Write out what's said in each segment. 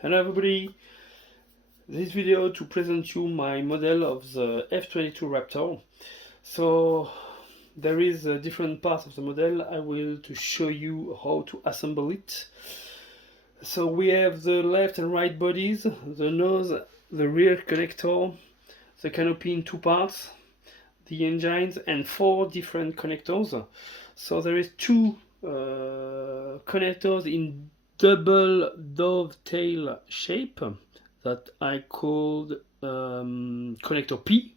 Hello everybody, this video to present you my model of the F-22 Raptor. So there is a different part of the model. I will to show you how to assemble it. So we have the left and right bodies, the nose, the rear connector, the canopy in two parts, the engines, and four different connectors. So there is two connectors in double dovetail shape that I called connector P.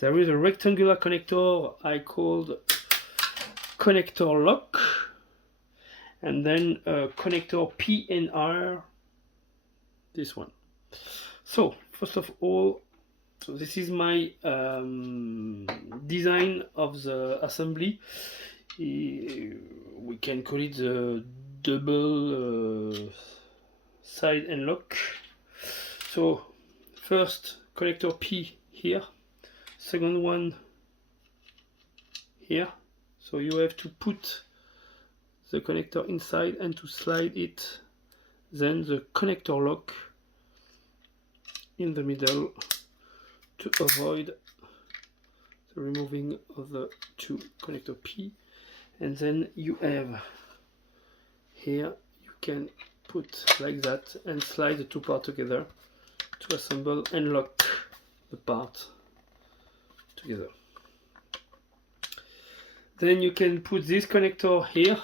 There is a rectangular connector I called connector lock, and then connector P and R, this one. So first of all, so this is my design of the assembly. We can call it the double side and lock. So first connector P here, second one here. So you have to put the connector inside and to slide it, then the connector lock in the middle to avoid the removing of the two connector P. And then you have here, you can put like that and slide the two parts together to assemble and lock the part together. Then you can put this connector here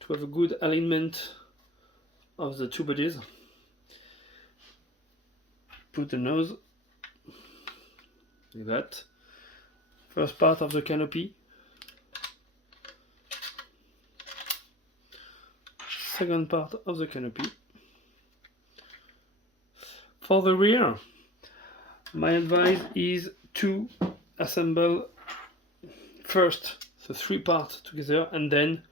to have a good alignment of the two bodies. Put the nose like that. First part of the canopy. Second part of the canopy. For the rear, my advice is to assemble first the three parts together and then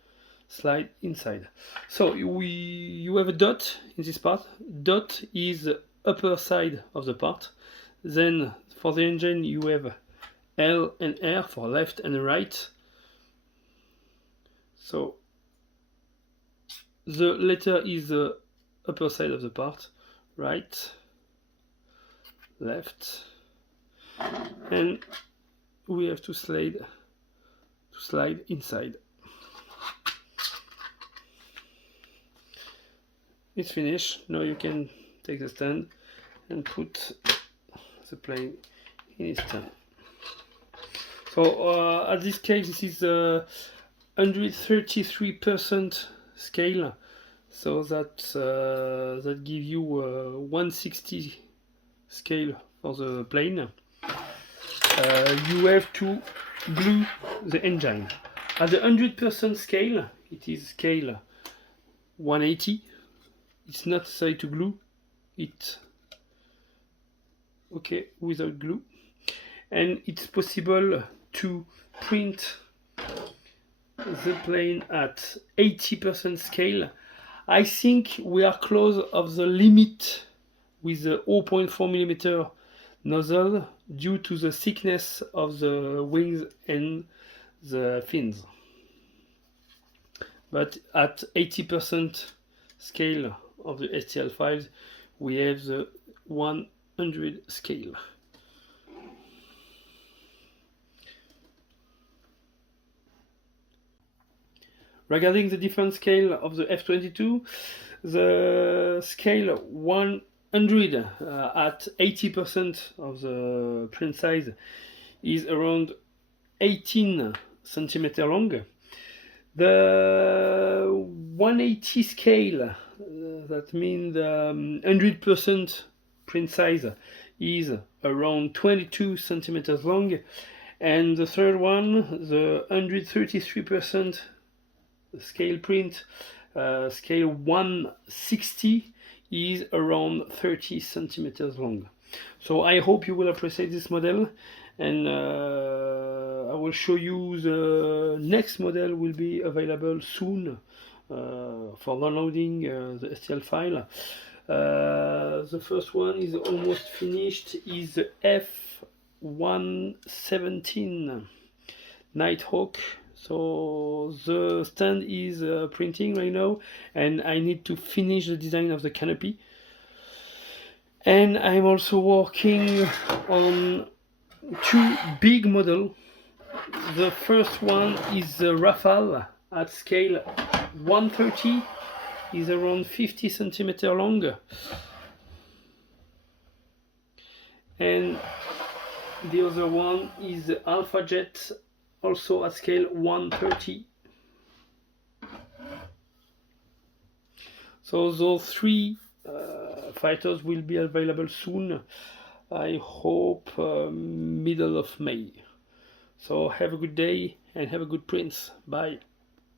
slide inside. So you have a dot in this part. Dot is the upper side of the part. Then for the engine you have L and R for left and right. So the letter is the upper side of the part, right, left, and we have to slide inside. It's finished. Now you can take the stand and put the plane in its stand. So at this case, this is 133% scale, so that give you 160 scale for the plane. You have to glue the engine. At the 100% scale, it is scale 180. It's not necessary to glue it, okay, without glue. And it's possible to print the plane at 80% scale. I think we are close of the limit with the 0.4mm nozzle due to the thickness of the wings and the fins. But at 80% scale of the STL5, we have the 100 scale. Regarding the different scale of the F-22, the scale 100 at 80% of the print size is around 18 centimeters long. The 180 scale, that means the 100% print size, is around 22 centimeters long. And the third one, the 133% scale print, scale 160, is around 30 centimeters long. So I hope you will appreciate this model, and I will show you the next model will be available soon for downloading the STL file. The first one is almost finished, is the F-117 Nighthawk. So the stand is printing right now, and I need to finish the design of the canopy. And I'm also working on two big models. The first one is the Rafale at scale 130, is around 50 centimeters long, and the other one is the Alpha Jet, also at scale 130. So those three fighters will be available soon. I hope middle of May. So have a good day and have a good prints. Bye.